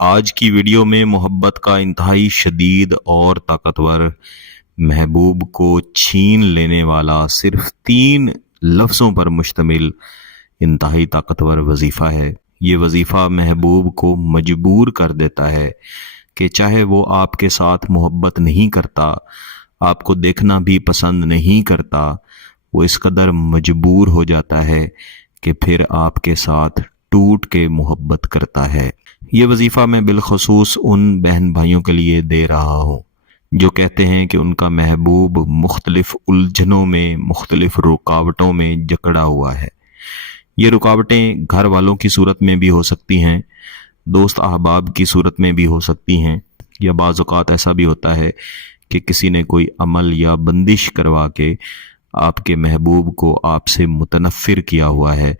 آج کی ویڈیو میں محبت کا انتہائی شدید اور طاقتور محبوب کو چھین لینے والا صرف 3 لفظوں پر مشتمل انتہائی طاقتور وظیفہ ہے۔ یہ وظیفہ محبوب کو مجبور کر دیتا ہے کہ چاہے وہ آپ کے ساتھ محبت نہیں کرتا، آپ کو دیکھنا بھی پسند نہیں کرتا، وہ اس قدر مجبور ہو جاتا ہے کہ پھر آپ کے ساتھ ٹوٹ کے محبت کرتا ہے۔ یہ وظیفہ میں بالخصوص ان بہن بھائیوں کے لیے دے رہا ہوں جو کہتے ہیں کہ ان کا محبوب مختلف الجھنوں میں، مختلف رکاوٹوں میں جکڑا ہوا ہے۔ یہ رکاوٹیں گھر والوں کی صورت میں بھی ہو سکتی ہیں، دوست احباب کی صورت میں بھی ہو سکتی ہیں، یا بعض اوقات ایسا بھی ہوتا ہے کہ کسی نے کوئی عمل یا بندش کروا کے آپ کے محبوب کو آپ سے متنفر کیا ہوا ہے،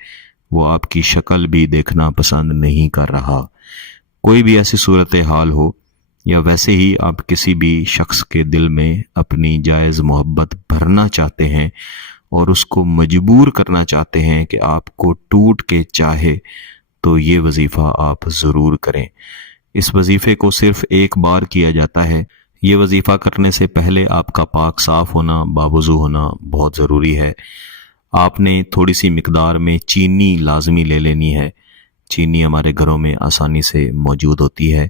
وہ آپ کی شکل بھی دیکھنا پسند نہیں کر رہا۔ کوئی بھی ایسی صورتحال ہو، یا ویسے ہی آپ کسی بھی شخص کے دل میں اپنی جائز محبت بھرنا چاہتے ہیں اور اس کو مجبور کرنا چاہتے ہیں کہ آپ کو ٹوٹ کے چاہے، تو یہ وظیفہ آپ ضرور کریں۔ اس وظیفے کو صرف ایک بار کیا جاتا ہے۔ یہ وظیفہ کرنے سے پہلے آپ کا پاک صاف ہونا، باوضو ہونا بہت ضروری ہے۔ آپ نے تھوڑی سی مقدار میں چینی لازمی لے لینی ہے۔ چینی ہمارے گھروں میں آسانی سے موجود ہوتی ہے،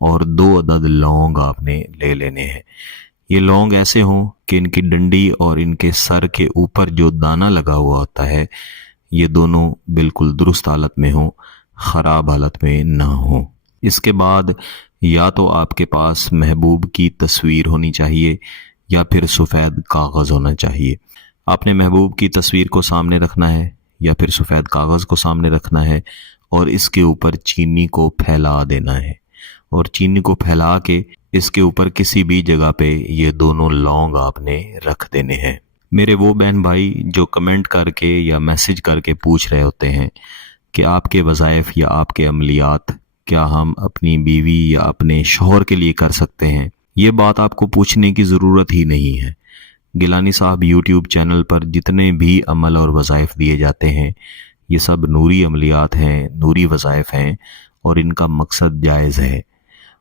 اور 2 عدد لونگ آپ نے لے لینے ہیں۔ یہ لونگ ایسے ہوں کہ ان کی ڈنڈی اور ان کے سر کے اوپر جو دانہ لگا ہوا ہوتا ہے، یہ دونوں بالکل درست حالت میں ہوں، خراب حالت میں نہ ہوں۔ اس کے بعد یا تو آپ کے پاس محبوب کی تصویر ہونی چاہیے یا پھر سفید کاغذ ہونا چاہیے۔ آپ نے محبوب کی تصویر کو سامنے رکھنا ہے یا پھر سفید کاغذ کو سامنے رکھنا ہے، اور اس کے اوپر چینی کو پھیلا دینا ہے، اور چینی کو پھیلا کے اس کے اوپر کسی بھی جگہ پہ یہ دونوں لونگ آپ نے رکھ دینے ہیں۔ میرے وہ بہن بھائی جو کمنٹ کر کے یا میسج کر کے پوچھ رہے ہوتے ہیں کہ آپ کے وظائف یا آپ کے عملیات کیا ہم اپنی بیوی یا اپنے شوہر کے لیے کر سکتے ہیں، یہ بات آپ کو پوچھنے کی ضرورت ہی نہیں ہے۔ گیلانی صاحب یوٹیوب چینل پر جتنے بھی عمل اور وظائف دیے جاتے ہیں، یہ سب نوری عملیات ہیں، نوری وظائف ہیں، اور ان کا مقصد جائز ہے،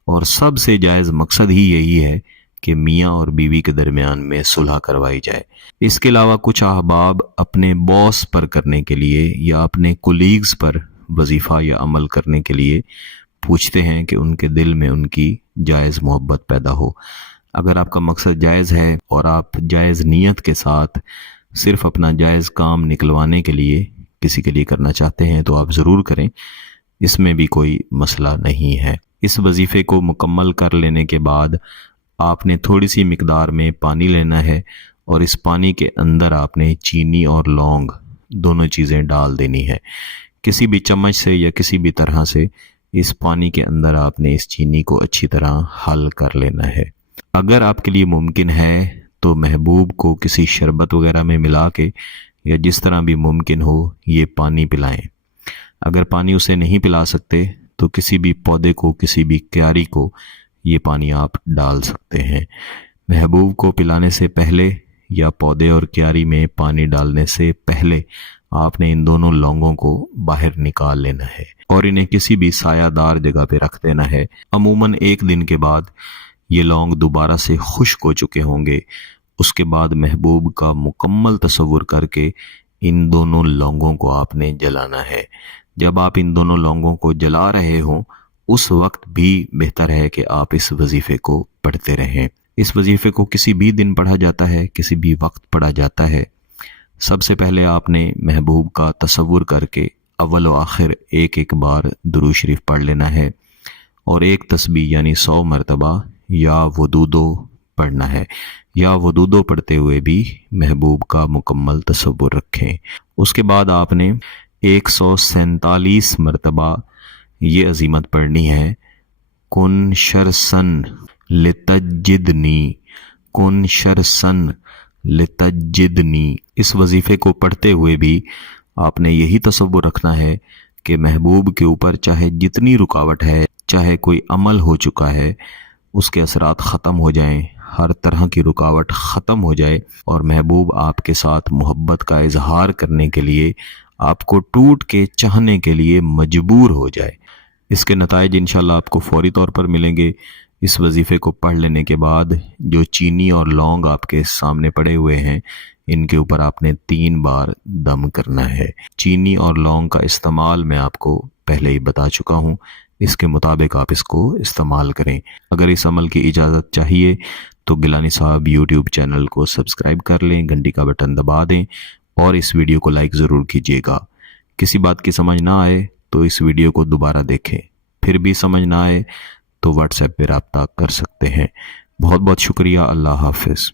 اور سب سے جائز مقصد ہی یہی ہے کہ میاں اور بیوی کے درمیان میں صلح کروائی جائے۔ اس کے علاوہ کچھ احباب اپنے باس پر کرنے کے لیے یا اپنے کولیگز پر وظیفہ یا عمل کرنے کے لیے پوچھتے ہیں کہ ان کے دل میں ان کی جائز محبت پیدا ہو۔ اگر آپ کا مقصد جائز ہے اور آپ جائز نیت کے ساتھ صرف اپنا جائز کام نکلوانے کے لیے کسی کے لیے کرنا چاہتے ہیں تو آپ ضرور کریں، اس میں بھی کوئی مسئلہ نہیں ہے۔ اس وظیفے کو مکمل کر لینے کے بعد آپ نے تھوڑی سی مقدار میں پانی لینا ہے، اور اس پانی کے اندر آپ نے چینی اور لونگ دونوں چیزیں ڈال دینی ہے۔ کسی بھی چمچ سے یا کسی بھی طرح سے اس پانی کے اندر آپ نے اس چینی کو اچھی طرح حل کر لینا ہے۔ اگر آپ کے لیے ممکن ہے تو محبوب کو کسی شربت وغیرہ میں ملا کے یا جس طرح بھی ممکن ہو یہ پانی پلائیں۔ اگر پانی اسے نہیں پلا سکتے تو کسی بھی پودے کو، کسی بھی کیاری کو یہ پانی آپ ڈال سکتے ہیں۔ محبوب کو پلانے سے پہلے یا پودے اور کیاری میں پانی ڈالنے سے پہلے آپ نے ان دونوں لونگوں کو باہر نکال لینا ہے اور انہیں کسی بھی سایہ دار جگہ پہ رکھ دینا ہے۔ عموماً 1 دن کے بعد یہ لونگ دوبارہ سے خشک ہو چکے ہوں گے۔ اس کے بعد محبوب کا مکمل تصور کر کے ان دونوں لونگوں کو آپ نے جلانا ہے۔ جب آپ ان دونوں لونگوں کو جلا رہے ہوں اس وقت بھی بہتر ہے کہ آپ اس وظیفے کو پڑھتے رہیں۔ اس وظیفے کو کسی بھی دن پڑھا جاتا ہے، کسی بھی وقت پڑھا جاتا ہے۔ سب سے پہلے آپ نے محبوب کا تصور کر کے اول و آخر ایک بار درود شریف پڑھ لینا ہے، اور ایک تسبیح یعنی 100 مرتبہ یا ودودو پڑھنا ہے۔ یا ودودو پڑھتے ہوئے بھی محبوب کا مکمل تصور رکھیں۔ اس کے بعد آپ نے 147 مرتبہ یہ عزیمت پڑھنی ہے، کن شرسن لتجدنی، کن شرسن لتجدنی۔ اس وظیفے کو پڑھتے ہوئے بھی آپ نے یہی تصور رکھنا ہے کہ محبوب کے اوپر چاہے جتنی رکاوٹ ہے، چاہے کوئی عمل ہو چکا ہے، اس کے اثرات ختم ہو جائیں، ہر طرح کی رکاوٹ ختم ہو جائے، اور محبوب آپ کے ساتھ محبت کا اظہار کرنے کے لیے، آپ کو ٹوٹ کے چاہنے کے لیے مجبور ہو جائے۔ اس کے نتائج انشاءاللہ آپ کو فوری طور پر ملیں گے۔ اس وظیفے کو پڑھ لینے کے بعد جو چینی اور لونگ آپ کے سامنے پڑے ہوئے ہیں ان کے اوپر آپ نے 3 بار دم کرنا ہے۔ چینی اور لونگ کا استعمال میں آپ کو پہلے ہی بتا چکا ہوں، اس کے مطابق آپ اس کو استعمال کریں۔ اگر اس عمل کی اجازت چاہیے تو گیلانی صاحب یوٹیوب چینل کو سبسکرائب کر لیں، گھنٹی کا بٹن دبا دیں اور اس ویڈیو کو لائک ضرور کیجیے گا۔ کسی بات کی سمجھ نہ آئے تو اس ویڈیو کو دوبارہ دیکھیں، پھر بھی سمجھ نہ آئے تو واٹس ایپ پہ رابطہ کر سکتے ہیں۔ بہت بہت شکریہ، اللہ حافظ۔